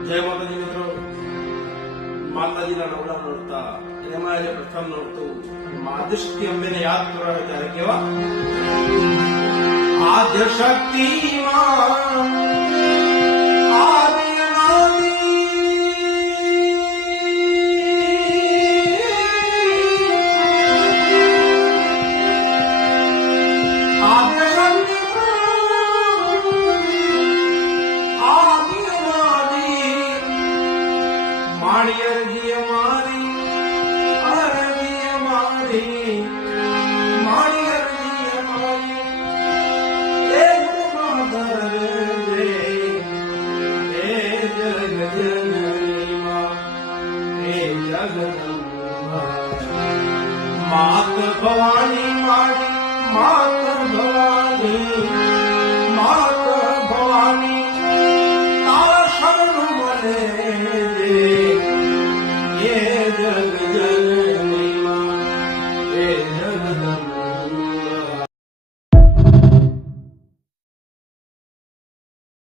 જય માતાજી મિત્રો, માતાજીના નવડા નોરતા એમાં આજે પ્રથમ નોરતું માદૃષ્ટિ અંબેને યાદ કરવા ત્યારે કેવા આદ્ય શક્તિમાં માત ભવાની મારી માત ભવાની